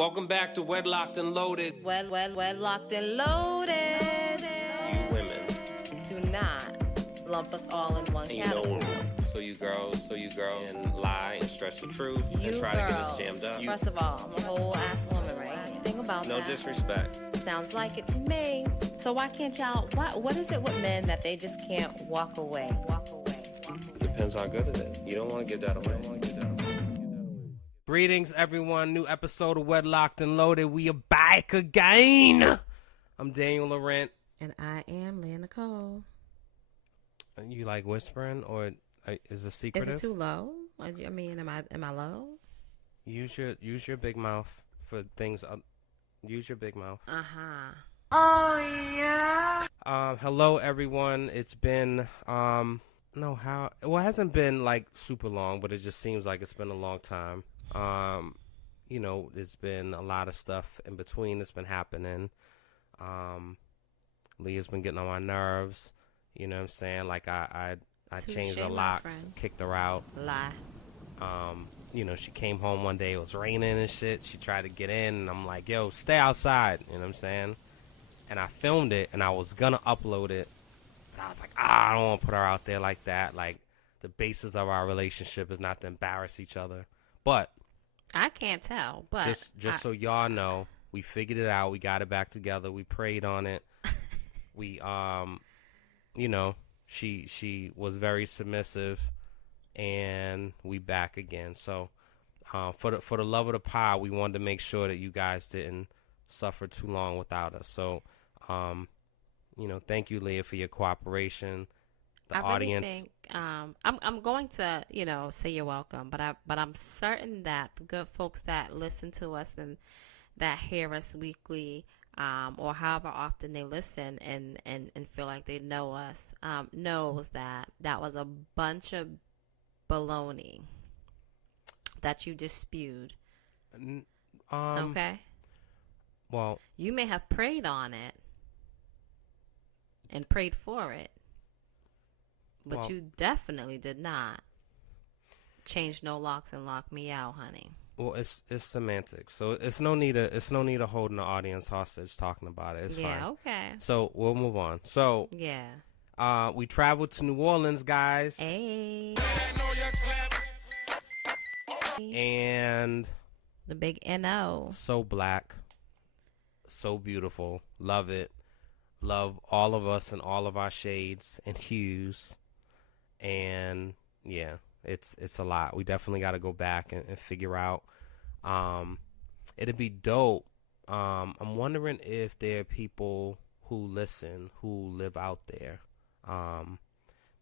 Welcome back to Wedlocked and Loaded. Wedlocked and loaded. You women. Do not lump us all in one category. So you girls, and lie and stretch the truth and try girls, to get us jammed up. First of all, I'm a whole ass woman, right? Think about no that. No disrespect. Sounds like it to me. So why can't y'all, what is it with men that they just can't walk away? Depends how good it is. You don't want to give that away. Greetings, everyone. New episode of Wedlocked and Loaded. We are back again. I'm Daniel Laurent. And I am Leah Nicole. You like whispering, or is it secretive? Is it too low? I mean, am I low? Use your big mouth for things. Use your big mouth. Oh yeah. Hello, everyone. It's been it hasn't been like super long, but it just seems like it's been a long time. There's been a lot of stuff in between that's been happening. Leah's been getting on my nerves. You know what I'm saying? Like I changed her locks, kicked her out. Lie. She came home one day, it was raining and shit. She tried to get in, and I'm like, yo, stay outside. You know what I'm saying? And I filmed it, and I was gonna upload it. But I was like, I don't want to put her out there like that. Like, the basis of our relationship is not to embarrass each other. But I can't tell. But just so y'all know, we figured it out. We got it back together. We prayed on it. We she was very submissive, and we back again. So for the love of the pod, we wanted to make sure that you guys didn't suffer too long without us. So thank you, Leah, for your cooperation. The audience. Really think, I'm going to say you're welcome, but I'm certain that the good folks that listen to us and that hear us weekly, or however often they listen and feel like they know us, knows that was a bunch of baloney that you just spewed. Okay? Well, you may have prayed on it and prayed for it, but you definitely did not change no locks and lock me out, honey. Well, it's semantics, so it's no need of holding the audience hostage talking about it. It's fine. Yeah, okay. So we'll move on. So yeah, we traveled to New Orleans, guys. Hey. And the big NO. So black, so beautiful. Love it. Love all of us and all of our shades and hues. And yeah, it's a lot. We definitely got to go back and figure out. It'd be dope. I'm wondering if there are people who listen who live out there.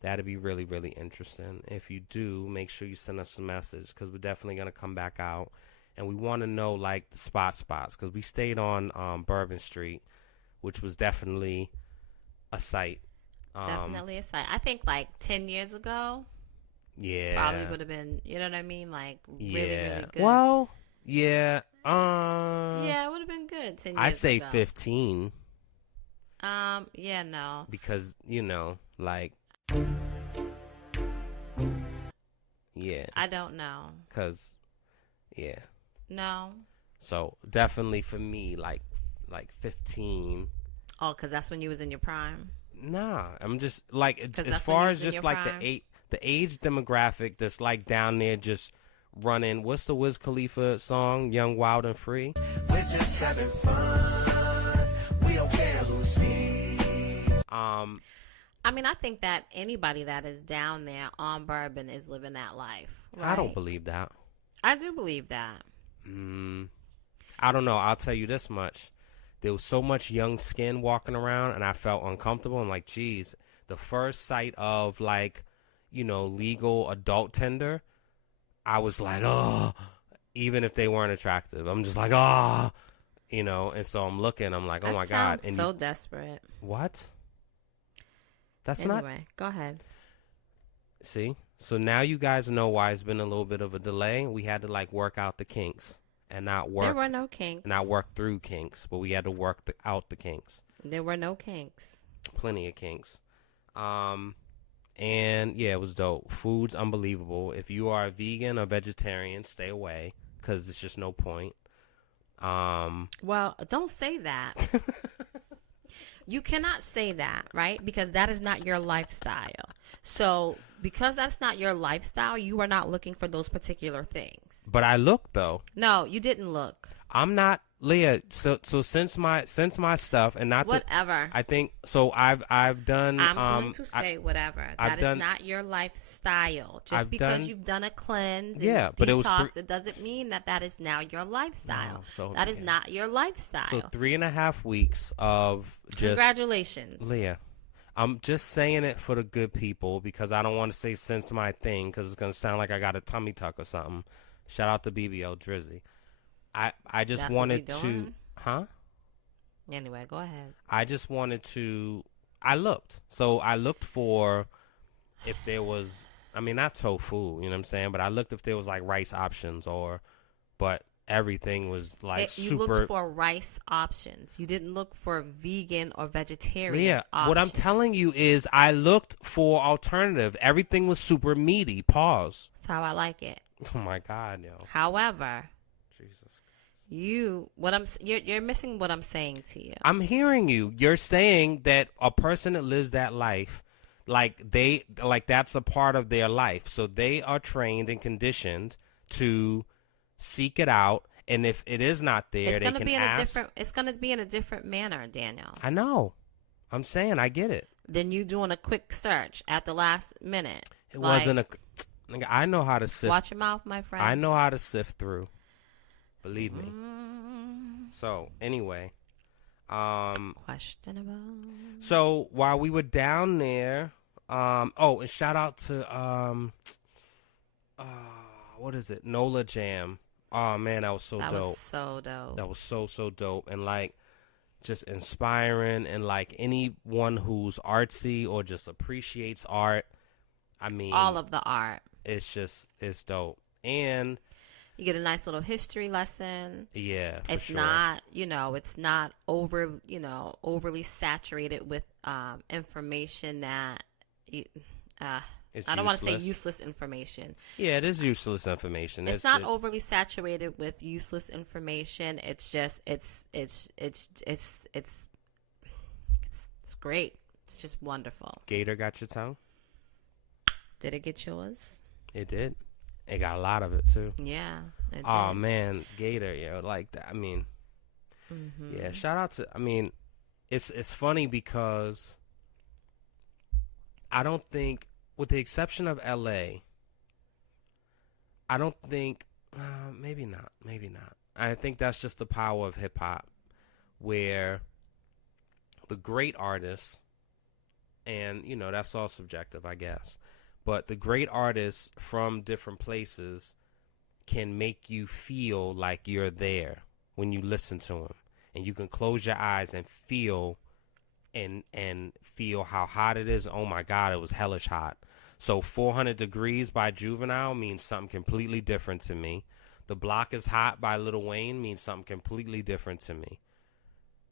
That'd be really, really interesting. If you do, make sure you send us a message, because we're definitely going to come back out. And we want to know, like, the spots, because we stayed on Bourbon Street, which was definitely a sight. Definitely a sight. I think, like, 10 years ago, probably would have been, you know what I mean? Like, really, really good. Well, yeah. Yeah, it would have been good 10 years ago. I say 15. Yeah, no. Because, like... Yeah. I don't know. Because, yeah. No. So, definitely for me, like 15. Oh, because that's when you was in your prime? Nah, I'm just, like, as far as just, like, the age demographic that's, like, down there just running. What's the Wiz Khalifa song? Young, Wild, and Free? We're just having fun. We don't care who sees. I mean, I think that anybody that is down there on Bourbon is living that life. Right? I don't believe that. I do believe that. I don't know. I'll tell you this much. There was so much young skin walking around, and I felt uncomfortable. I'm like, geez, the first sight of, like, legal adult tender, I was like, oh, even if they weren't attractive. I'm just like, oh, and so I'm looking. I'm like, oh, my God. And so desperate. What? That's anyway, go ahead. See? So now you guys know why it's been a little bit of a delay. We had to, like, work out the kinks and not work. There were no kinks. Not work through kinks, but we had to work out the kinks. There were no kinks. Plenty of kinks. And, yeah, it was dope. Food's unbelievable. If you are a vegan or vegetarian, stay away, because it's just no point. Well, don't say that. You cannot say that, right? Because that is not your lifestyle. So, because that's not your lifestyle, you are not looking for those particular things. But I look though. No, you didn't look. I'm not Leah. So since my stuff and not that Whatever. I think so. I've done. I'm going to say whatever. I've That is not your lifestyle. Just I've because done- you've done a cleanse, Yeah, and but it was detox, it doesn't mean that that is now your lifestyle. No, so that is yeah. not your lifestyle. So 3.5 weeks of just Congratulations. Leah. I'm just saying it for the good people because I don't want to say since my thing because it's gonna sound like I got a tummy tuck or something. Shout out to BBL Drizzy. I just That's wanted what we to, doing? huh? Anyway, go ahead. I just wanted to. I looked. So I looked for if there was. I mean, not tofu. You know what I'm saying? But I looked if there was like rice options but everything was like You super. looked for rice options. You didn't look for vegan or vegetarian Yeah, options. what I'm telling you is I looked for alternative. Everything was super meaty. Pause. That's how I like it. Oh my God, yo. However, Jesus. you're missing what I'm saying to you. I'm hearing you. You're saying that a person that lives that life, that's a part of their life. So they are trained and conditioned to seek it out. And if it is not there, It's they gonna can be in ask. a different. It's gonna be in a different manner, Daniel. I know. I'm saying I get it. Than you doing a quick search at the last minute. It wasn't a. Nigga, I know how to sift. Watch your mouth, my friend. I know how to sift through. Believe me. Mm, So anyway, questionable. so while we were down there, oh, and shout out to what is it? NOLA Jam. Oh man, that was so That dope. was so dope. That was so dope, and like just inspiring, and like anyone who's artsy or just appreciates art. I mean, All of the art. it's dope, and You get a nice little history lesson. yeah, for It's sure. not, it's not overly saturated with information that It's I don't want to say useless. useless information. Yeah, it is useless information. It's not overly saturated with useless information. It's just it's great. It's just wonderful. Gator got your tongue. Did it get yours? It did. It got a lot of it too. Yeah. It Oh did. man, Gator, like that. I mean, Mm-hmm. yeah. Shout out to. I mean, it's funny because I don't think, with the exception of L.A., I don't think. Maybe not. Maybe not. I think that's just the power of hip hop, where the great artists, and that's all subjective, I guess. But the great artists from different places can make you feel like you're there when you listen to them. And you can close your eyes and feel feel how hot it is. Oh my God, it was hellish hot. So 400 Degrees by Juvenile means something completely different to me. The Block is Hot by Lil Wayne means something completely different to me.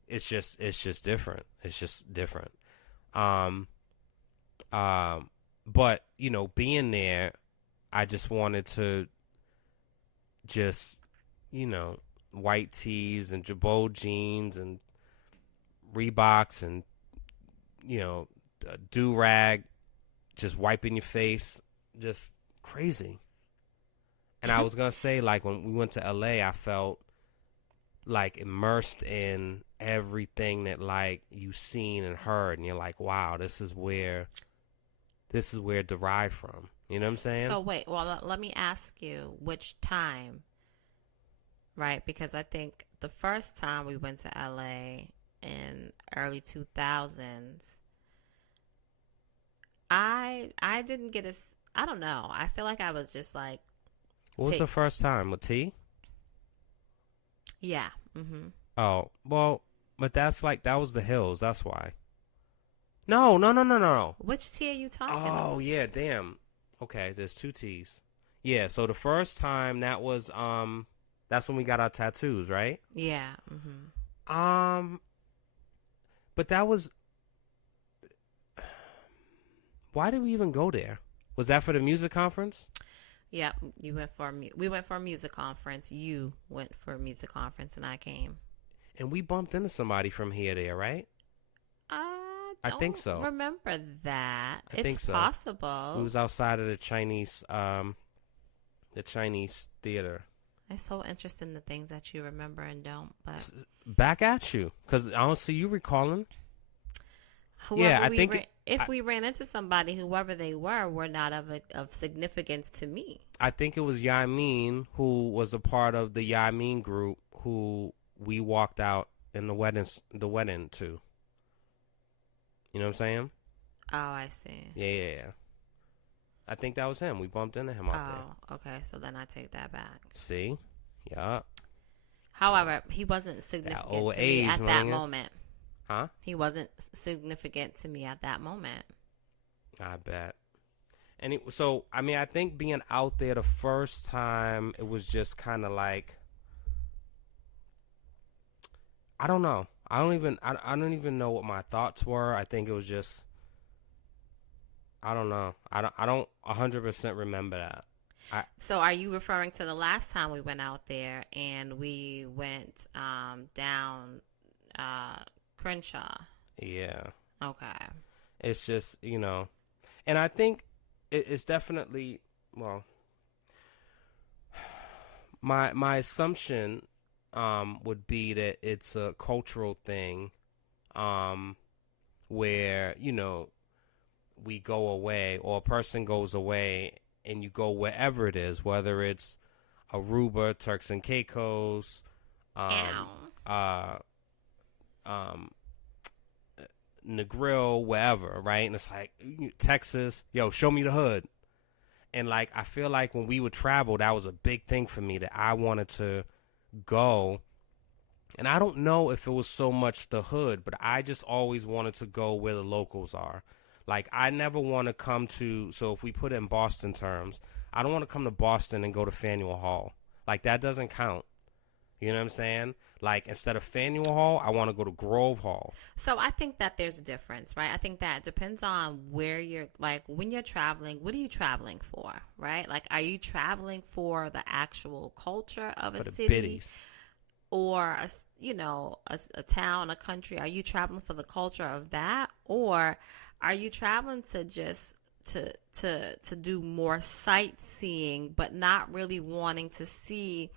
It's just different. It's just different. But, being there, I just wanted to white tees and Jabot jeans and Reeboks and, do-rag, just wiping your face, just crazy. And I was going to say, like, when we went to L.A., I felt, like, immersed in everything that, like, you've seen and heard. And you're like, wow, this is where it derived from. You know what I'm saying? So wait, well, let me ask you which time, right? Because I think the first time we went to LA in early 2000s, I didn't get I don't know. I feel like I was just like, What was the first time? With T? yeah. Mm-hmm. Oh, well, but that was the Hills. That's why. No. Which tea are you talking Oh, about? yeah, damn. Okay, there's two T's. Yeah, so the first time that's when we got our tattoos, right? Yeah. Mm-hmm. But that was, why did we even go there? Was that for the music conference? Yep, you went for we went for a music conference. You went for a music conference, and I came. And we bumped into somebody from here there, right? I I think don't so. remember that. I It's think so. We possible. was outside of the Chinese theater. It's so interesting the things that you remember and don't. But Back at you, because I don't see you recalling. Yeah, whoever I we think ran, if I, we ran into somebody, whoever they were not of significance to me. I think it was Yamin who was a part of the Yamin group who we walked out in the wedding to. You know what I'm saying? Oh, I see. Yeah. I think that was him. We bumped into him out there. Oh, okay. So then I take that back. See? Yeah. However, he wasn't That significant old to me age at that ringing. moment. Huh? He wasn't significant to me at that moment. I bet. And so, I mean, I think being out there the first time, it was just kind of like, I don't know. I don't even know what my thoughts were. I think it was just, I don't know. I don't 100% remember that. So are you referring to the last time we went out there and we went down Crenshaw? Yeah. Okay. It's just, and I think it's definitely, well, my assumption would be that it's a cultural thing where, we go away or a person goes away and you go wherever it is, whether it's Aruba, Turks and Caicos, um, Ow. um, Negril, wherever, right? And it's like Texas, yo, show me the hood. And like I feel like when we would travel, that was a big thing for me that I wanted to go. And I don't know if it was so much the hood, but I just always wanted to go where the locals are. Like I never want to come to. So if we put it in Boston terms, I don't want to come to Boston and go to Faneuil Hall. Like that doesn't count. You know what I'm saying? Like instead of Faneuil Hall, I want to go to Grove Hall. So I think that there's a difference, right? I think that depends on where you're, like when you're traveling, what are you traveling for, right? Like are you traveling for the actual culture of For a the city biddies. or a town, a country? Are you traveling for the culture of that, or are you traveling to just to do more sightseeing but not really wanting to see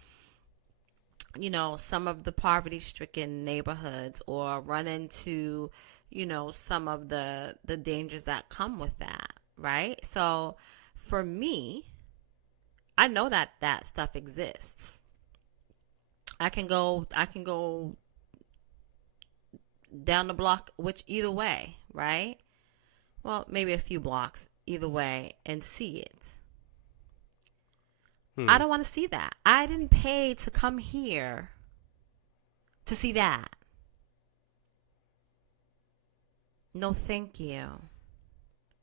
some of the poverty stricken neighborhoods or run into, some of the dangers that come with that, right? So for me, I know that that stuff exists. I can go down the block, which either way, right? Well, maybe a few blocks either way and see it. I don't want to see that. I didn't pay to come here to see that. No, thank you.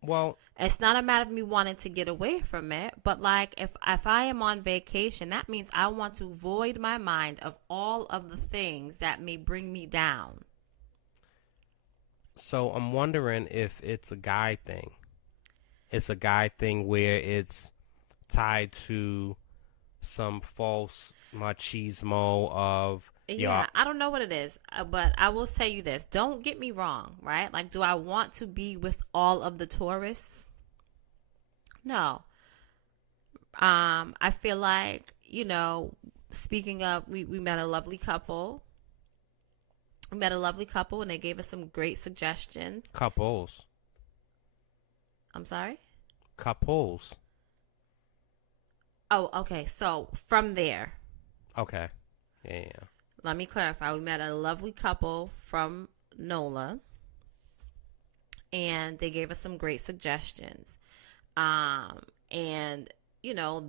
Well, It's not a matter of me wanting to get away from it, but like if I am on vacation, that means I want to void my mind of all of the things that may bring me down. so I'm wondering if it's a guy thing. It's a guy thing where it's tied to some false machismo of Yeah, I don't know what it is, but I will tell you this. Don't get me wrong, right? Like, do I want to be with all of the tourists? No. I feel like, speaking of, we met a lovely couple. We met a lovely couple, and they gave us some great suggestions. couples. I'm sorry? Couples. Oh, okay. So, from there, Okay. Yeah. let me clarify. We met a lovely couple from NOLA, and they gave us some great suggestions. And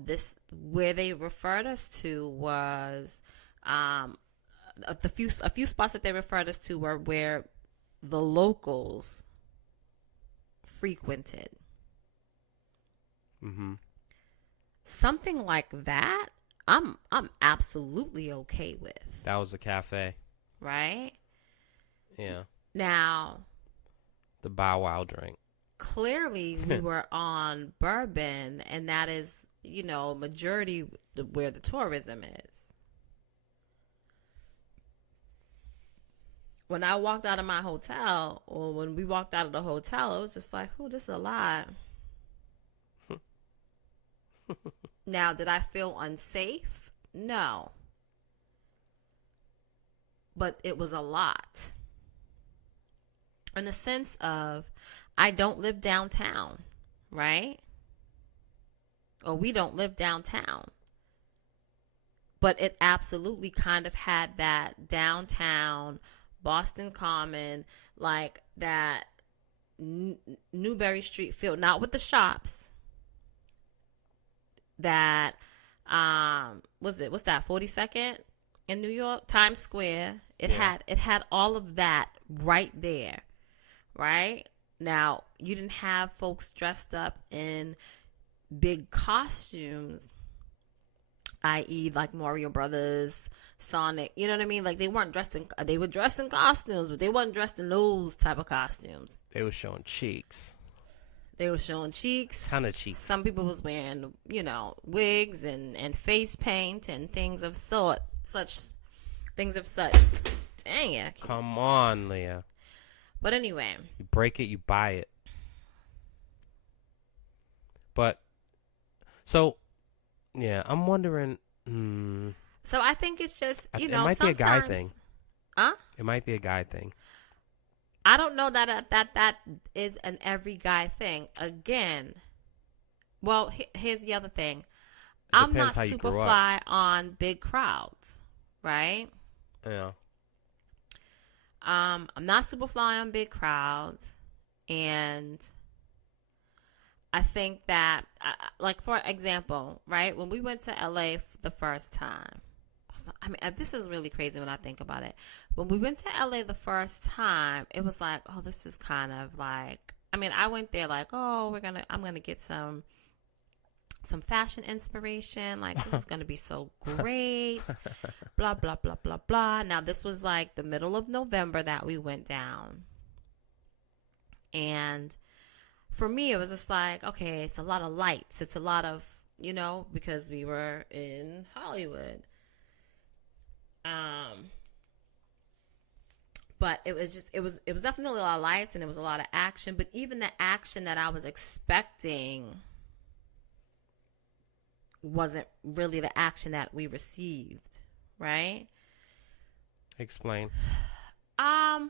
this where they referred us to was a few spots that they referred us to were where the locals frequented. Mm-hmm. Something like that, I'm absolutely okay with, That was a cafe. right? Yeah. Now, The Bow Wow drink. clearly we were on Bourbon, and that is, majority where the tourism is. When I walked out of my hotel, or when we walked out of the hotel, it was just like, oh, this is a lot. Now, did I feel unsafe? No. But it was a lot. In the sense of, I don't live downtown, right? Or we don't live downtown. But it absolutely kind of had that downtown Boston Common, like that Newberry Street feel, not with the shops. That what's that 42nd in New York, Times Square. It had all of that right there, right? Now, you didn't have folks dressed up in big costumes, i.e. like Mario Brothers, Sonic, you know what I mean? Like they were dressed in costumes, but they weren't dressed in those type of costumes. They were showing cheeks. Ton of cheeks. Some people was wearing, wigs and face paint and things of such. Dang it. Come on, Leah. But anyway. You break it, you buy it. But, so, yeah, I'm wondering. So I think it's just, it might be a guy thing. Huh? It might be a guy thing. I don't know that is an every guy thing. Again, well, here's the other thing. I'm not super fly on big crowds, right? Yeah. I'm not super fly on big crowds, and I think that, like for example, right, when we went to LA the first time, I mean, this is really crazy when I think about it. When we went to LA the first time, it was like, oh, this is kind of like, I mean, I went there like, oh, I'm gonna get some fashion inspiration. Like, this is gonna be so great. Blah blah blah blah blah. Now, this was like the middle of November that we went down, and for me, it was just like, okay, it's a lot of lights. It's a lot of, because we were in Hollywood. But it was definitely a lot of lights and it was a lot of action. But even the action that I was expecting wasn't really the action that we received, right? Explain. I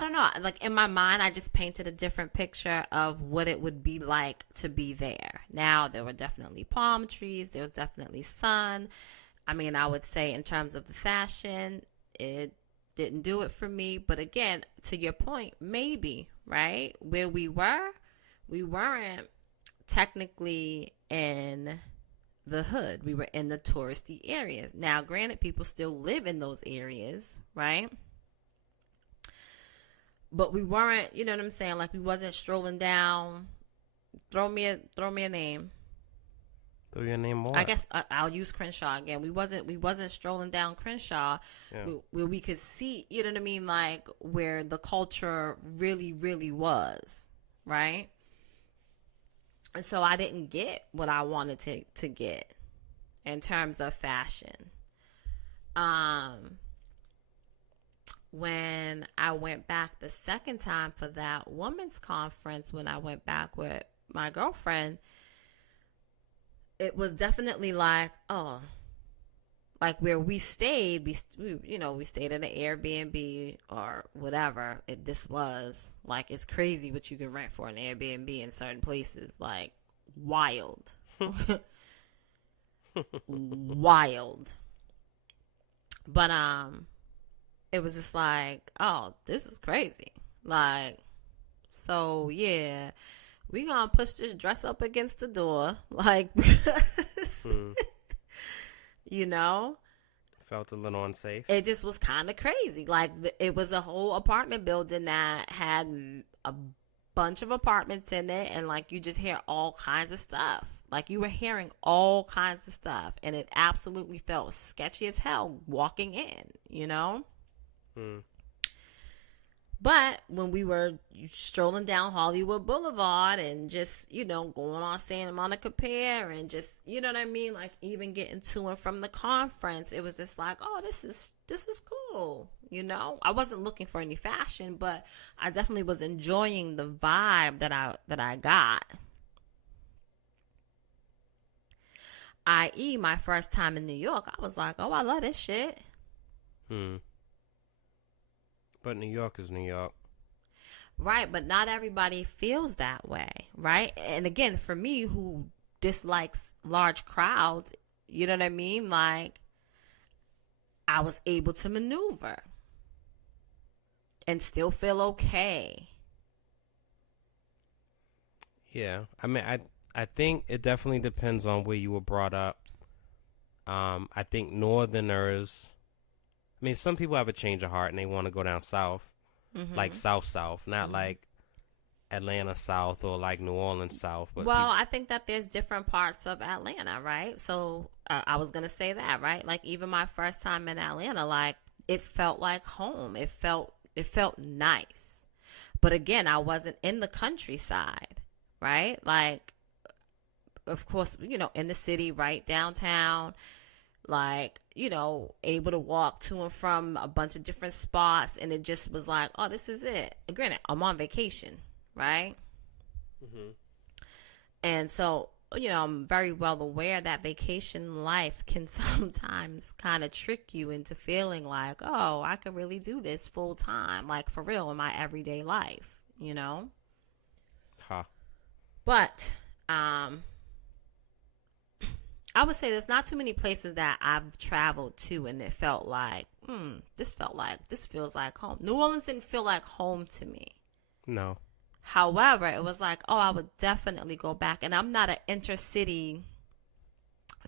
don't know. Like in my mind, I just painted a different picture of what it would be like to be there. Now, there were definitely palm trees. There was definitely sun. I mean, I would say in terms of the fashion, it didn't do it for me. But again, to your point, maybe, right? Where we weren't technically in the hood. We were in the touristy areas. Now, granted, people still live in those areas, right? But we weren't, you know what I'm saying? Like we wasn't strolling down. Throw me a name. Throw your name more. I guess I'll use Crenshaw again. We wasn't strolling down Crenshaw where we could see, you know what I mean, like where the culture really, really was, right? And so I didn't get what I wanted to get in terms of fashion. When I went back the second time for that women's conference, when I went back with my girlfriend, it was definitely like, oh, like where we stayed, we stayed in an Airbnb or whatever this was. Like, it's crazy what you can rent for an Airbnb in certain places. Like, wild. Wild. But, it was just like, oh, this is crazy. Like, so yeah, we gonna push this dress up against the door, like, you know. Felt a little unsafe. It just was kind of crazy. Like, it was a whole apartment building that had a bunch of apartments in it, and like you just hear all kinds of stuff. Like, you were hearing all kinds of stuff, and it absolutely felt sketchy as hell walking in, you know. But when we were strolling down Hollywood Boulevard and just, going on Santa Monica Pier and just, you know what I mean? Like even getting to and from the conference, it was just like, oh, this is cool. I wasn't looking for any fashion, but I definitely was enjoying the vibe that I got. I.e., my first time in New York, I was like, oh, I love this shit. But New York is New York. Right, but not everybody feels that way, right? And again, for me who dislikes large crowds, you know what I mean? Like, I was able to maneuver and still feel okay. Yeah. I mean, I think it definitely depends on where you were brought up. I think Northerners, I mean, some people have a change of heart and they want to go down south, like South, not like Atlanta South or like New Orleans South. But well, I think that there's different parts of Atlanta, right? So I was going to say that, right? Like even my first time in Atlanta, like it felt like home. It felt nice. But again, I wasn't in the countryside, right? Like, of course, in the city, right downtown, like, able to walk to and from a bunch of different spots. And it just was like, oh, this is it. Granted, I'm on vacation, right? And so, I'm very well aware that vacation life can sometimes kind of trick you into feeling like, oh, I can really do this full time, like for real in my everyday life, Huh. But, I would say there's not too many places that I've traveled to and it felt like, this feels like home. New Orleans didn't feel like home to me. No. However, it was like, oh, I would definitely go back. And I'm not an intercity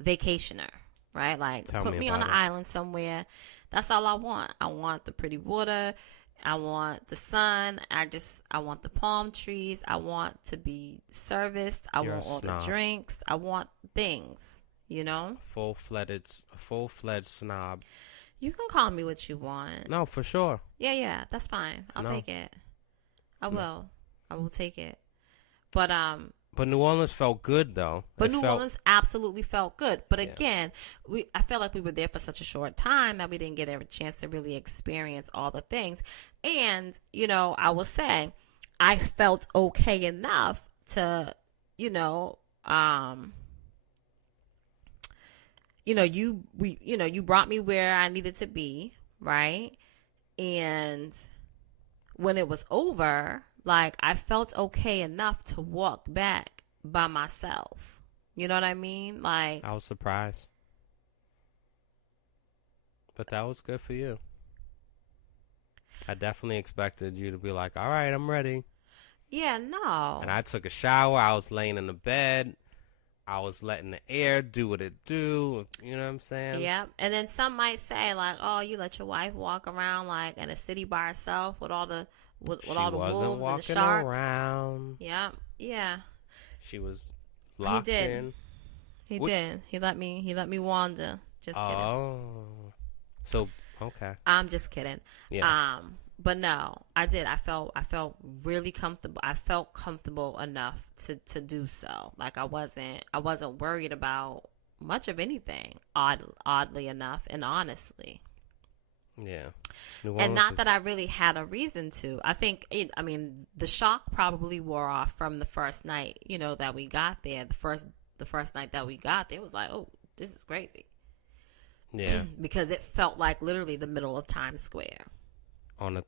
vacationer, right? Like, put me on an island somewhere. That's all I want. I want the pretty water. I want the sun. I want the palm trees. I want to be serviced. I want all the drinks. I want things. Full-fledged snob. You can call me what you want. No, for sure. Yeah, that's fine. I'll take it. I will take it. But New Orleans felt good though. But New Orleans absolutely felt good. But again, I felt like we were there for such a short time that we didn't get a chance to really experience all the things. And, I will say I felt okay enough to, you brought me where I needed to be, right? And when it was over, like I felt okay enough to walk back by myself. You know what I mean? Like I was surprised. But that was good for you. I definitely expected you to be like, all right, I'm ready. Yeah, no. And I took a shower. I was laying in the bed. I was letting the air do what it do. You know what I'm saying? Yep. And then some might say like, "Oh, you let your wife walk around like in a city by herself with all the all the wolves and the sharks." Around. Yep. Yeah. She was locked in. He did. He let me wander. Just kidding. Oh. So okay. I'm just kidding. Yeah. But no, I did. I felt really comfortable. I felt comfortable enough to do so. Like I wasn't worried about much of anything. Oddly enough, and honestly. Yeah. And not that I really had a reason to. I think the shock probably wore off from the first night, that we got there. The first night that we got there was like, oh, this is crazy. Yeah. Because it felt like literally the middle of Times Square. On a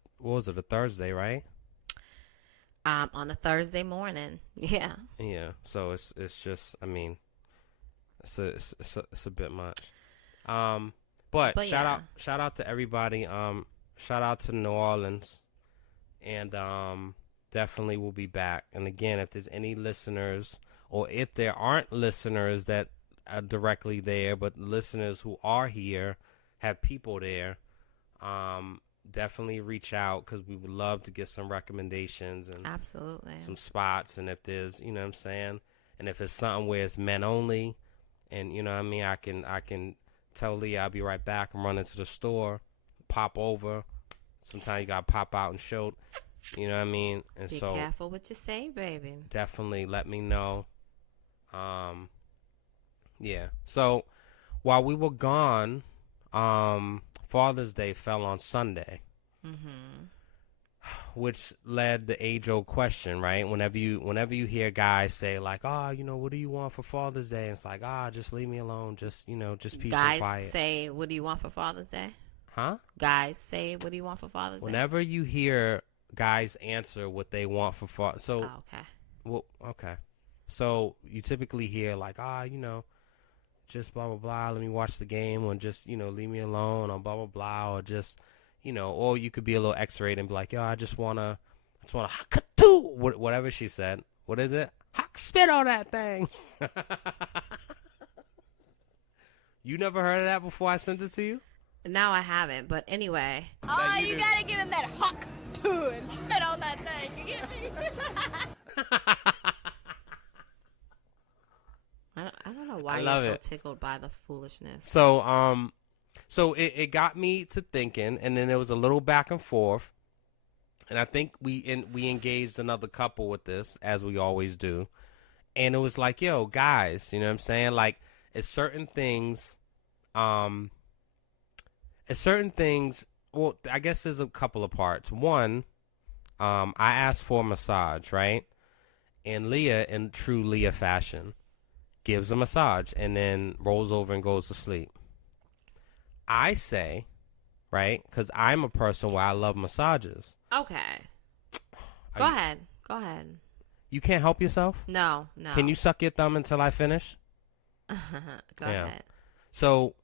Thursday, right? On a Thursday morning. Yeah. Yeah. So it's just, it's a bit much. But shout out to everybody. Shout out to New Orleans, and definitely we'll be back. And again, if there's any listeners, or if there aren't listeners that are directly there, but listeners who are here, have people there, definitely reach out, because we would love to get some recommendations and absolutely some spots. And if there's, you know what I'm saying, and if it's something where it's men only, and you know what I mean, I can tell Leah I'll be right back. I'm running to the store, pop over, sometimes you gotta pop out and show. You know what I mean? And Be so careful what you say, baby. definitely let me know. Yeah. So while we were gone, Father's Day fell on Sunday, Mm-hmm. which led the age-old question, right? Whenever you hear guys say like, "Oh, what do you want for Father's Day?" And it's like, just leave me alone, just peace and Guys quiet." say, what do you want for Father's Day? Huh? Guys say, what do you want for Father's Day? Whenever you hear guys answer what they want for Father, so Oh, okay. well, okay. So you typically hear like, just blah blah blah. Let me watch the game, or just leave me alone, or blah blah blah, or just or you could be a little X-rated and be like, yo, I just wanna whatever she said. What is it? Spit on that thing. You never heard of that before I sent it to you? Now I haven't, but anyway. Oh, you gotta give him that huck too and spit on that thing. You get me? I don't know why I you're love so it. tickled by the foolishness. So it got me to thinking, and then there was a little back and forth, and I think we engaged another couple with this, as we always do, and it was like, yo, guys, you know what I'm saying? Like, it's certain things, well, I guess there's a couple of parts. One, I asked for a massage, right? And Leah, in true Leah fashion, gives a massage and then rolls over and goes to sleep. I say, right, because I'm a person where I love massages. Okay. Go ahead. You can't help yourself? No. Can you suck your thumb until I finish? Go ahead. So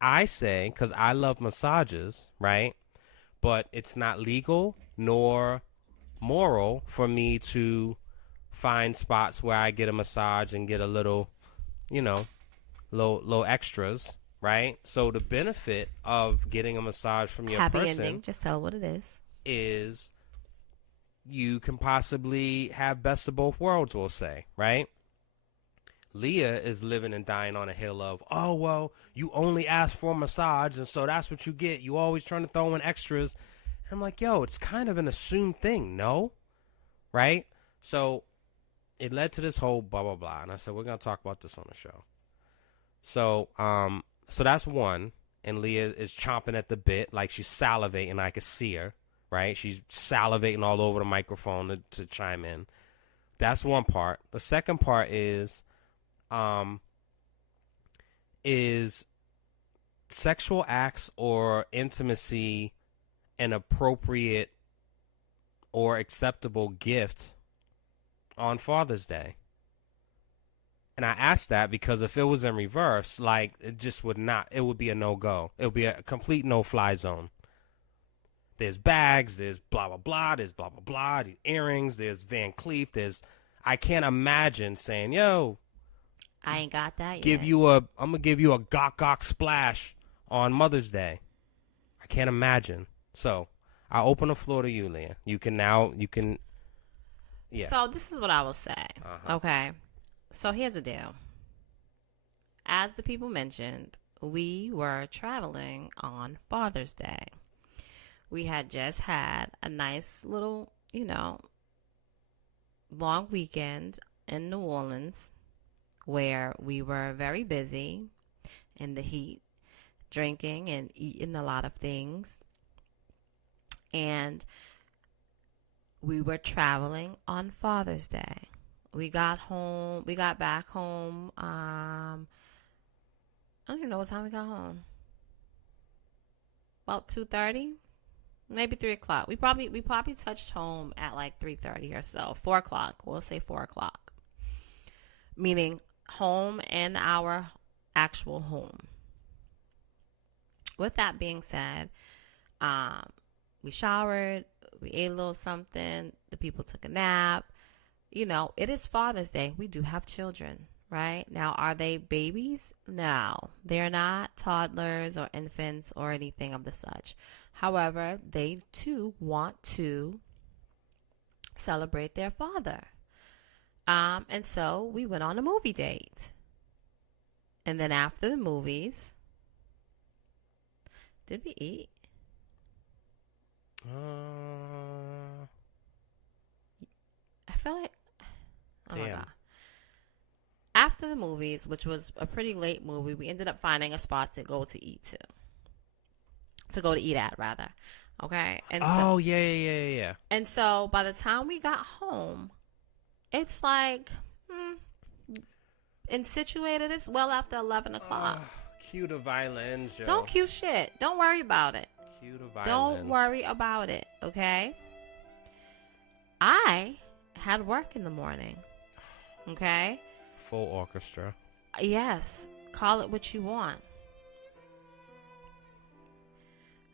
I say, because I love massages, right, but it's not legal nor moral for me to find spots where I get a massage and get a little, little extras, right? So the benefit of getting a massage from your Happy person ending. Just tell what it is you can possibly have best of both worlds, we'll say, right? Leah is living and dying on a hill of, oh, well, you only ask for a massage, and so that's what you get. You always trying to throw in extras. And I'm like, yo, it's kind of an assumed thing, no? Right? So it led to this whole blah, blah, blah. And I said, we're going to talk about this on the show. So that's one. And Leah is chomping at the bit, like she's salivating. I could see her, right? She's salivating all over the microphone to chime in. That's one part. The second part is sexual acts or intimacy an appropriate or acceptable gift on Father's Day? And I asked that because if it was in reverse, like, it just would not, it would be a no-go. It would be a complete no-fly zone. There's bags, there's blah, blah, blah, there's blah, blah, blah, there's earrings, there's Van Cleef, I can't imagine saying, yo, I ain't got that yet. I'm going to give you a gawk splash on Mother's Day. I can't imagine. So I open the floor to you, Leah. You can, yeah. So this is what I will say. Uh-huh. Okay. So here's the deal. As the people mentioned, we were traveling on Father's Day. We had just had a nice little, long weekend in New Orleans where we were very busy in the heat, drinking and eating a lot of things. And we were traveling on Father's Day. We got back home. I don't even know what time we got home. About 2:30, maybe 3 o'clock. We probably touched home at like 3:30 or so. 4 o'clock. We'll say 4 o'clock. Meaning home in our actual home. With that being said, we showered, we ate a little something, the people took a nap. It is Father's Day. We do have children, right? Now, are they babies? No, they're not toddlers or infants or anything of the such. However, they too want to celebrate their father. And so we went on a movie date. And then after the movies, did we eat? I feel like, oh my Damn. God. After the movies, which was a pretty late movie, we ended up finding a spot to go to eat at rather. Okay. And Oh, yeah. and so by the time we got home, it's like, and situated, it's well after 11 o'clock. Cue the violins, yo. Don't cue shit. Don't worry about it. Cue the violins. Don't worry about it, okay? I had work in the morning, okay? Full orchestra. Yes, call it what you want.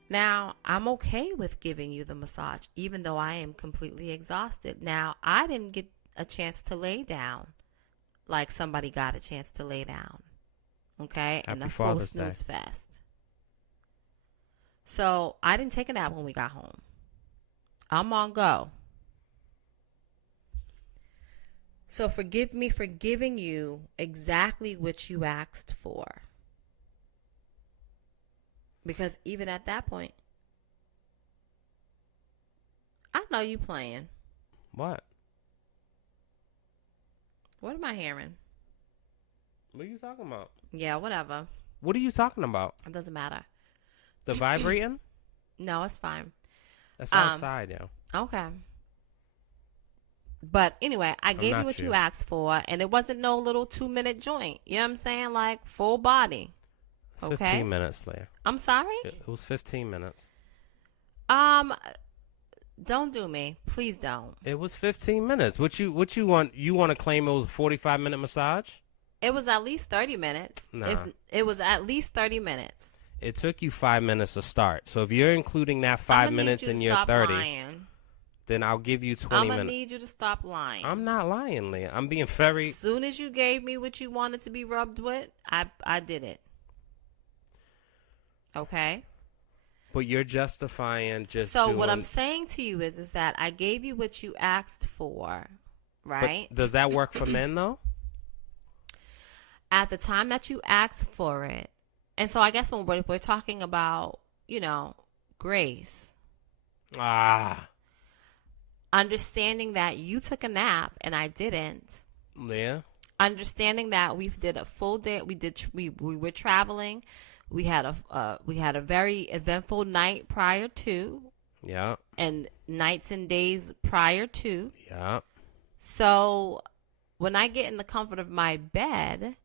Now, I'm okay with giving you the massage, even though I am completely exhausted. Now, I didn't get a chance to lay down like somebody got a chance to lay down, okay? Happy And a full Father's Day. snooze fest. So, I didn't take a nap when we got home. I'm on go. So forgive me for giving you exactly what you asked for. Because even at that point, I know you playing. What? What am I hearing? What are you talking about? Yeah, whatever. What are you talking about? It doesn't matter. The vibrating? No, it's fine. That's outside, yo. Okay. But anyway, I gave you not what you. you asked for, and it wasn't no little 2-minute joint. You know what I'm saying? Like full body. 15 minutes, Leah. I'm sorry? It was 15 minutes. Don't do me. Please don't. It was 15 minutes. What you want? You want to claim it was a 45-minute massage? It was at least 30 minutes. Nah. If it was at least 30 minutes. It took you 5 minutes to start. So if you're including that 5 minutes in your 30, lying. then I'll give you 20 I'm gonna minutes. need you to stop lying. I'm not lying, Leah. I'm being very. As soon as you gave me what you wanted to be rubbed with, I did it. Okay? But you're justifying just So doing. what I'm saying to you is that I gave you what you asked for, right? But does that work for men though? At the time that you asked for it. And so I guess when we're talking about, grace, understanding that you took a nap and I didn't. Leah. Understanding that we did a full day, we were traveling. We had a very eventful night prior to. Yeah. And nights and days prior to. Yeah. So when I get in the comfort of my bed,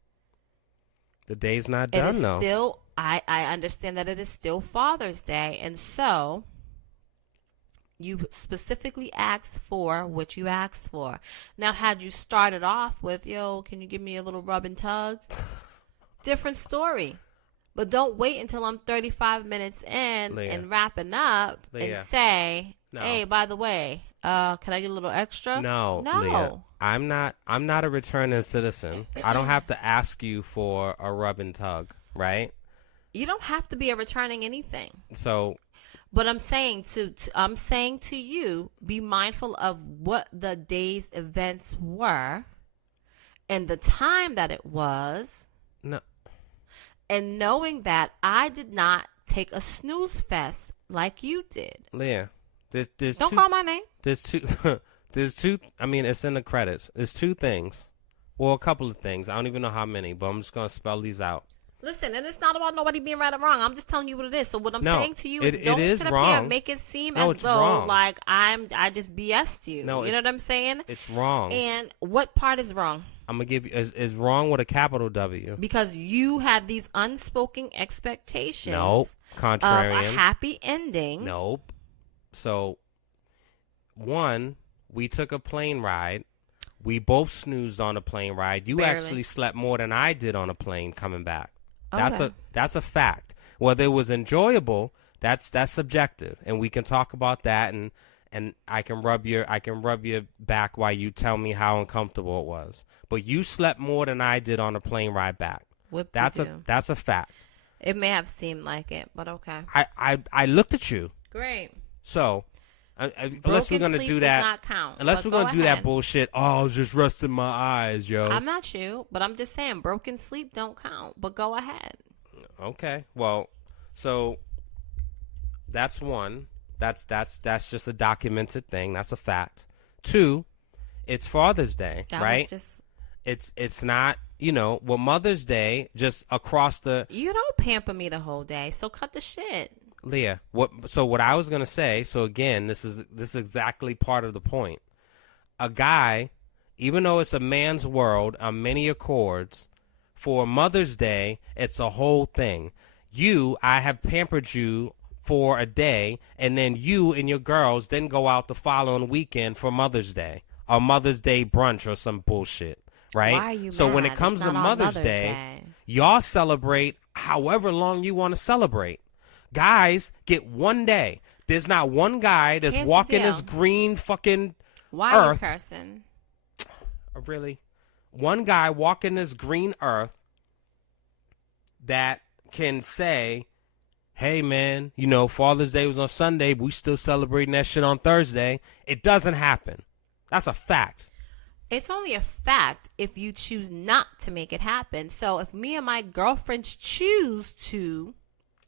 The day's not it done is though. still, I understand that it is still Father's Day. And so you specifically asked for what you asked for. Now, had you started off with, yo, can you give me a little rub and tug? Different story. But don't wait until I'm 35 minutes in Leah. and wrapping up Leah. and say, No. hey, by the way, can I get a little extra? No, Leah. I'm not a returning citizen. I don't have to ask you for a rub and tug, right? You don't have to be a returning anything. So But I'm saying to you, be mindful of what the day's events were and the time that it was. no. And knowing that I did not take a snooze fest like you did. Leah, there's Don't two, call my name. There's two. There's two. I mean, it's in the credits. There's two things. Well, a couple of things. I don't even know how many, but I'm just gonna spell these out. Listen, and it's not about nobody being right or wrong. I'm just telling you what it is. So what I'm No, saying to you is it don't is sit up wrong. here and make it seem No, as it's though wrong. like I just BS'd you. No, you know what I'm saying? It's wrong. And what part is wrong? I'm gonna give you is wrong with a capital W. Because you had these unspoken expectations. Nope. Of Contrarian. a happy ending. Nope. So, one, we took a plane ride. We both snoozed on a plane ride. You Barely. actually slept more than I did on a plane coming back. Okay. That's a fact. Whether it was enjoyable, that's subjective, and we can talk about that. And I can rub your back while you tell me how uncomfortable it was. But you slept more than I did on a plane ride back. That's a fact. It may have seemed like it, but okay. I looked at you. Great. So, unless we're Broken gonna sleep do does that, not count, unless but we're gonna go do that ahead. bullshit. Oh, I was just resting my eyes, yo. I'm not you, but I'm just saying broken sleep don't count. But go ahead. Okay. Well, so that's one. That's just a documented thing. That's a fact. 2, it's Father's Day, That right? was just, It's not, well, Mother's Day just across the you don't pamper me the whole day, so cut the shit. Leah. What I was gonna say. So again, this is exactly part of the point. A guy, even though it's a man's world on many accords, for Mother's Day, it's a whole thing. I have pampered you for a day, and then you and your girls then go out the following weekend for Mother's Day or Mother's Day brunch or some bullshit, right? Why are you So when mad? it comes It's to not on Mother's Mother's Day, Day. y'all celebrate however long you want to celebrate. Guys get one day. There's not one guy that's Here's the walking this deal. green fucking Why are you earth. cursing? Really? One guy walking this green earth that can say, hey, man, Father's Day was on Sunday, but we still celebrating that shit on Thursday. It doesn't happen. That's a fact. It's only a fact if you choose not to make it happen. So if me and my girlfriends choose to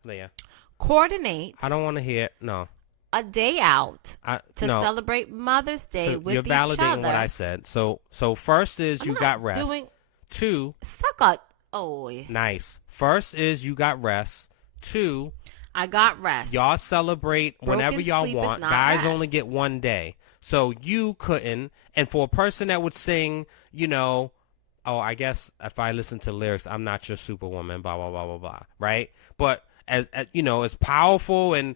Leah, coordinate I don't want to hear no. a day out to no. celebrate Mother's Day So with you're each other. validating what I said. So first is I'm you not got rest. doing- 2, Suck a... Oh, nice. First is you got rest. 2, I got rest. y'all celebrate whenever Broken y'all sleep is want. not Guys rest. only get one day. So you couldn't. And for a person that would sing, I guess if I listen to lyrics, I'm not your superwoman, blah, blah, blah, blah, blah, right? But as powerful and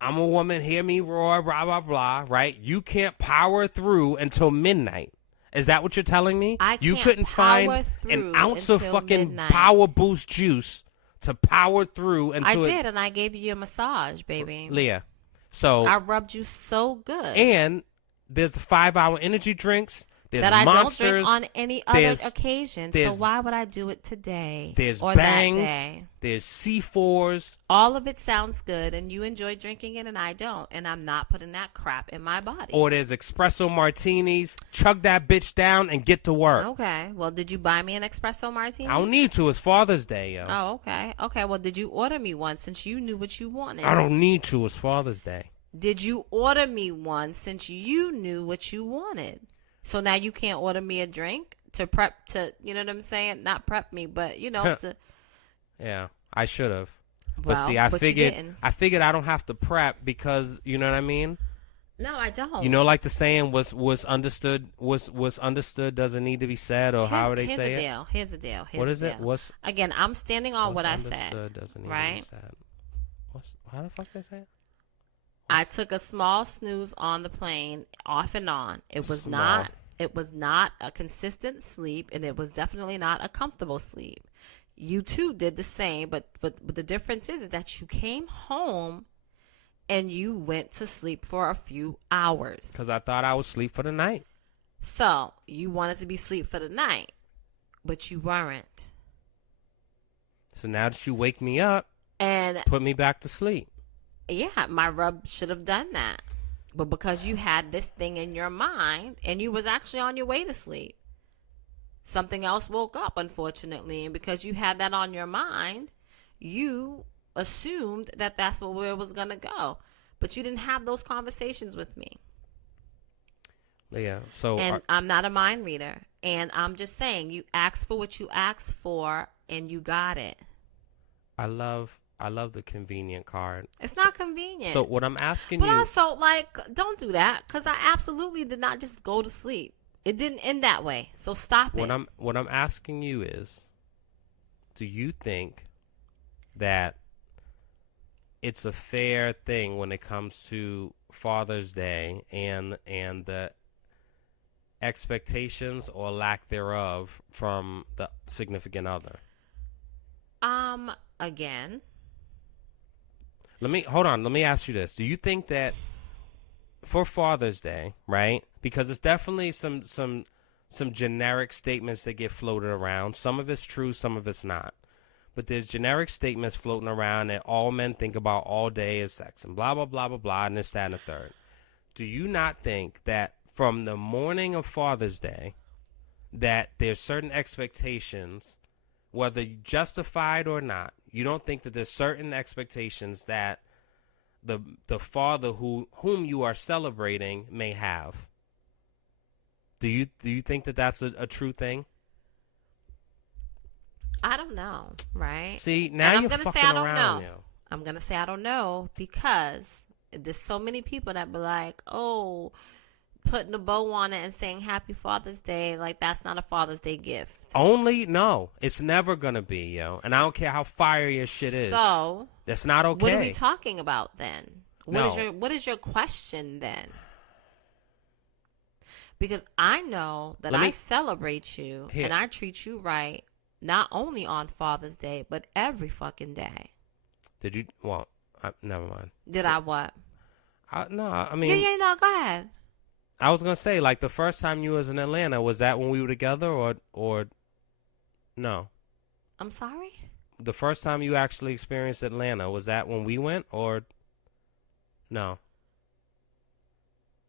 I'm a woman, hear me roar, blah, blah, blah, right? You can't power through until midnight. Is that what you're telling me? I You can't couldn't power find an through ounce of until fucking midnight. power boost juice to power through I until did, and I gave you a massage, baby. Leah. So I rubbed you so good. and there's 5-hour energy drinks. There's that I monsters. don't drink on any other There's- occasion. So there's- why would I do it today There's or bangs. that day? There's C4s. All of it sounds good, and you enjoy drinking it, and I don't, and I'm not putting that crap in my body. Or there's espresso martinis. Chug that bitch down and get to work. Okay. Well, did you buy me an espresso martini? I don't need to. It's Father's Day, yo. Oh, okay. Okay. Well, did you order me one since you knew what you wanted? I don't need to. It's Father's Day. Did you order me one since you knew what you wanted? So now you can't order me a drink to prep to, you know what I'm saying? Not prep me, but to. Yeah, I should have. But Well, see, I but you figured didn't. I don't have to prep because you know what I mean. No, I don't. Like the saying was understood was understood doesn't need to be said, or how they say it. Here's the deal. What is it? Deal. Again, I'm standing on what I said. Understood doesn't need to be right? said. How the fuck they say it? I took a small snooze on the plane, off and on. It was Small. not a consistent sleep, and it was definitely not a comfortable sleep. You too did the same, but the difference is that you came home and you went to sleep for a few hours. Because I thought I would sleep for the night. So you wanted to be asleep for the night, but you weren't. So now that you wake me up, And put me back to sleep. yeah, my rub should have done that. But because you had this thing in your mind and you was actually on your way to sleep, something else woke up, unfortunately. And because you had that on your mind, you assumed that that's where it was going to go. But you didn't have those conversations with me. Yeah. So And I'm not a mind reader. And I'm just saying, you asked for what you asked for and you got it. I love the convenient card. It's not convenient. So what I'm asking But you, also, don't do that, because I absolutely did not just go to sleep. It didn't end that way. So stop it. what I'm asking you is, do you think that it's a fair thing when it comes to Father's Day and the expectations or lack thereof from the significant other? Again, Let me ask you this. Do you think that for Father's Day, right? Because it's definitely some generic statements that get floated around. Some of it's true, some of it's not. But there's generic statements floating around that all men think about all day is sex and blah, blah, blah, blah, blah, and this, that, and the third. Do you not think that from the morning of Father's Day that there's certain expectations, whether justified or not, you don't think that there's certain expectations that the father whom you are celebrating may have. Do you think that that's a true thing? I don't know, right? See, now And I'm you're gonna fucking say I don't around know. now. I'm gonna say I don't know because there's so many people that be like, oh, putting a bow on it and saying Happy Father's Day, like that's not a Father's Day gift. Only no, it's never gonna be, yo. And I don't care how fire your shit is. So that's not okay. what are we talking about then? No. What is your question then? Because I know that Let me- I celebrate you Here. and I treat you right, not only on Father's Day, but every fucking day. Did you? Well, never mind. Did I what? No, I mean, Yeah, no, go ahead. I was gonna say, like, the first time you was in Atlanta, was that when we were together, or no? I'm sorry? The first time you actually experienced Atlanta, was that when we went, or no?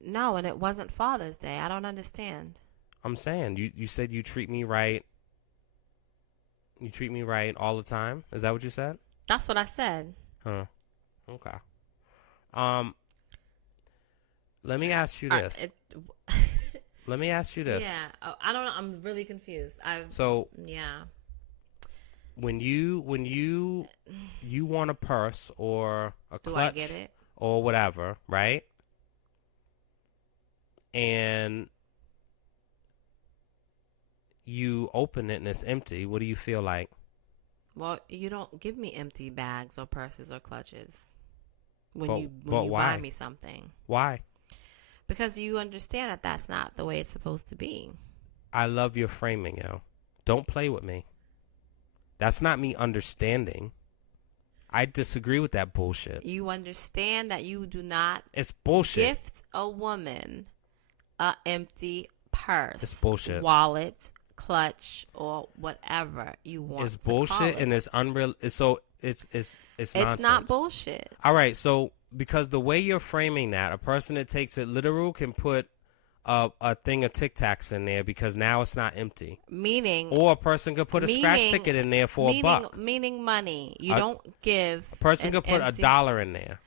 No, and it wasn't Father's Day. I don't understand. I'm saying you said you treat me right. You treat me right all the time. Is that what you said? That's what I said. Huh. Okay. Let me ask you this. Let me ask you this. Yeah, I don't know. I'm really confused. So yeah. when you want a purse or a Do I clutch get it? or whatever, right? And you open it and it's empty. What do you feel like? Well, you don't give me empty bags or purses or clutches when But you why? buy me something. Why? Because you understand that that's not the way it's supposed to be. I love your framing, yo. Don't play with me. That's not me understanding. I disagree with that bullshit. You understand that you do not It's bullshit. gift a woman a empty purse, It's bullshit. wallet, clutch, or whatever you want. It's to call bullshit it. and it's unreal. It's nonsense. It's not bullshit. All right, so because the way you're framing that, a person that takes it literal can put a thing of Tic Tacs in there because now it's not empty. Meaning, Or a person could put a scratch ticket in there for a buck. Meaning money. You don't give. A person an could put empty- $1 in there.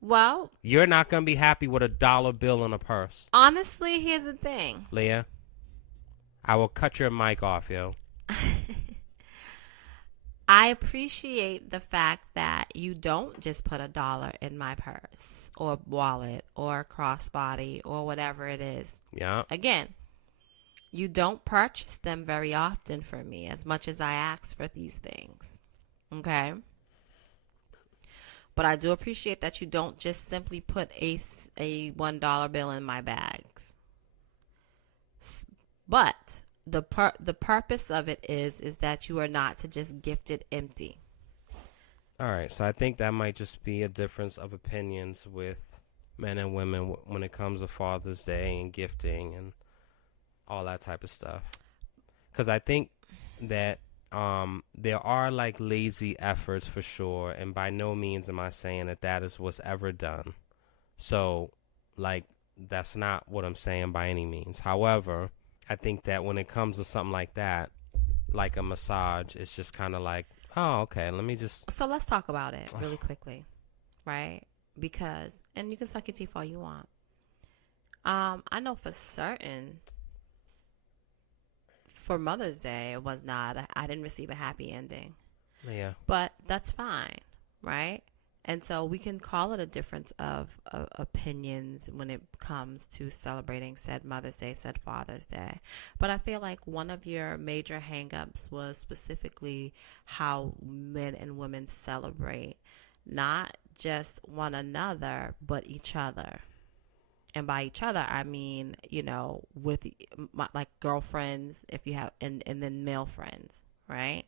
Well, You're not gonna be happy with $1 bill in a purse, honestly, here's the thing. Leah. I will cut your mic off, yo. I appreciate the fact that you don't just put $1 in my purse or wallet or crossbody or whatever it is. Yeah. Again, you don't purchase them very often for me as much as I ask for these things. Okay? But I do appreciate that you don't just simply put a $1 bill in my bags. But the purpose of it is that you are not to just gift it empty. All right, so I think that might just be a difference of opinions with men and women when it comes to Father's Day and gifting and all that type of stuff. Because I think that there are like lazy efforts for sure, and by no means am I saying that is what's ever done. So, like, that's not what I'm saying by any means. However, I think that when it comes to something like that, like a massage, it's just kind of like, oh, okay, let me just... So let's talk about it really quickly, right? Because, and you can suck your teeth all you want. I know for certain, for Mother's Day, it was not, I didn't receive a happy ending. Yeah. But that's fine, right? And so we can call it a difference of opinions when it comes to celebrating said Mother's Day, said Father's Day. But I feel like one of your major hang-ups was specifically how men and women celebrate not just one another, but each other. And by each other, I mean, you know, with like girlfriends, if you have, and then male friends, right?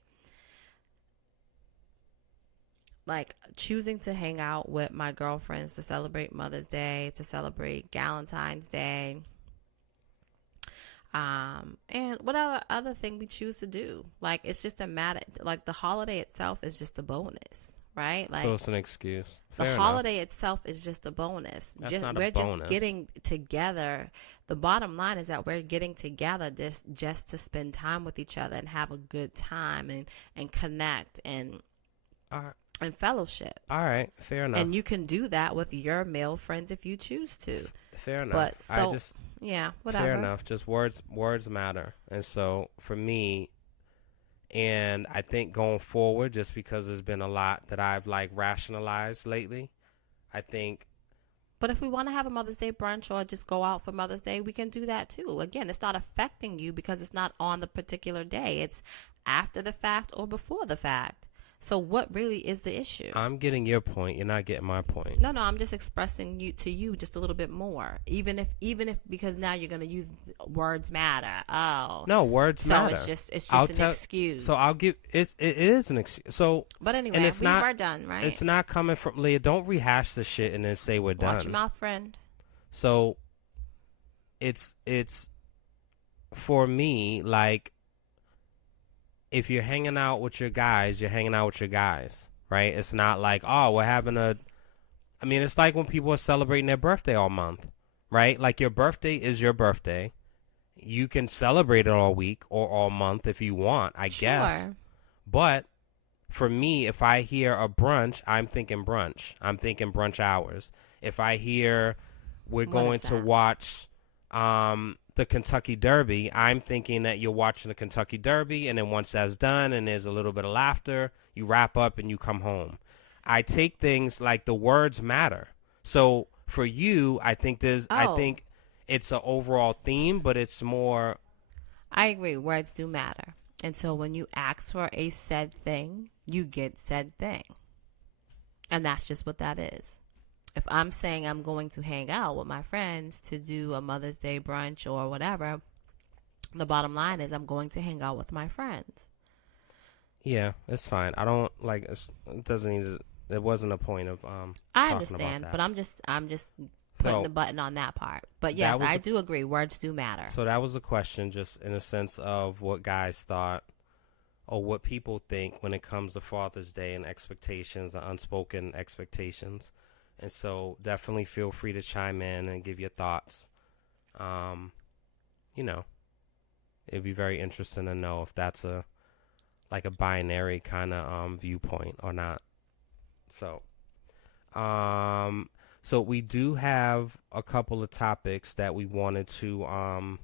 Like choosing to hang out with my girlfriends to celebrate Mother's Day, to celebrate Valentine's Day, and whatever other thing we choose to do. Like, it's just a matter, like the holiday itself is just a bonus, right? Like, so it's an excuse. the Fair holiday itself is just a bonus. That's not a we're bonus. just getting together. The bottom line is that we're getting together just to spend time with each other and have a good time and connect and and fellowship. All right, fair enough. And you can do that with your male friends if you choose to. Fair enough. But so, I just yeah, whatever. fair enough. Just words matter. And so for me, and I think going forward, just because there's been a lot that I've like rationalized lately, I think. But if we want to have a Mother's Day brunch or just go out for Mother's Day, we can do that too. Again, it's not affecting you because it's not on the particular day. It's after the fact or before the fact. So what really is the issue? I'm getting your point. You're not getting my point. No, I'm just expressing you just a little bit more. Even if because now you're going to use words matter. Oh. No, words matter. So it's just an excuse. So I'll give it is an excuse. So but anyway, and it's are done, right? It's not coming from Leah. Don't rehash the shit and then say we're done. Watch your mouth, friend. So it's for me, like, if you're hanging out with your guys, you're hanging out with your guys, right? It's not like, oh, we're having I mean, it's like when people are celebrating their birthday all month, right? Like, your birthday is your birthday. You can celebrate it all week or all month if you want, I guess. But for me, if I hear a brunch, I'm thinking brunch. I'm thinking brunch hours. If I hear we're going to watch the Kentucky Derby, I'm thinking that you're watching the Kentucky Derby, and then once that's done and there's a little bit of laughter, you wrap up and you come home. I take things like the words matter. So for you, I think I think it's an overall theme, but it's more. I agree. Words do matter. And so when you ask for a said thing, you get said thing. And that's just what that is. If I'm saying I'm going to hang out with my friends to do a Mother's Day brunch or whatever, the bottom line is I'm going to hang out with my friends. Yeah, it's fine. I don't like it doesn't need to, it wasn't a point of I understand, but I'm just putting the button on that part. But yes, I do agree. Words do matter. So that was a question, just in a sense of what guys thought or what people think when it comes to Father's Day and expectations, and unspoken expectations. And so definitely feel free to chime in and give your thoughts. You know, it'd be very interesting to know if that's a binary kind of viewpoint or not. So, so we do have a couple of topics that we wanted to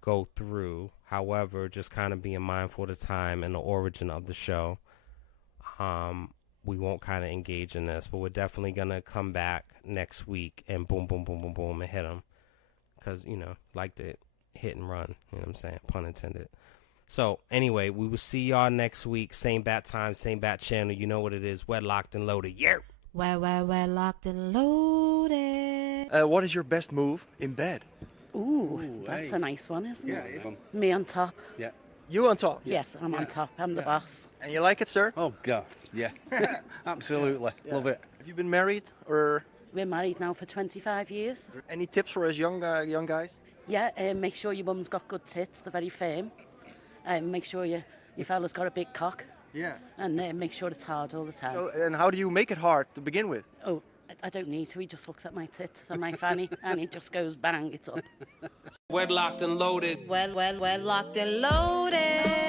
go through. However, just kind of being mindful of the time and the origin of the show, we won't kind of engage in this, but we're definitely going to come back next week and boom, boom, boom, boom, boom, and hit them. Because, like the hit and run, you know what I'm saying? Pun intended. So, anyway, we will see y'all next week. Same bat time, same bat channel. You know what it is. Wedlocked and loaded. Yeah. We're locked and loaded. What is your best move in bed? Ooh, that's a nice one, isn't it? Yeah. Me on top. Yeah. You on top? Yes, I'm on top. I'm the boss. And you like it, sir? Oh, God. Yeah. Absolutely. Yeah. Love it. Have you been married or We're married now for 25 years. any tips for us young guys? Yeah, make sure your mum's got good tits. They're very firm. Make sure your fella's got a big cock. Yeah. And make sure it's hard all the time. So, and how do you make it hard to begin with? Oh, I don't need to. He just looks at my tits and my fanny and he just goes bang, it's up. Wedlocked and loaded. Well, locked and loaded.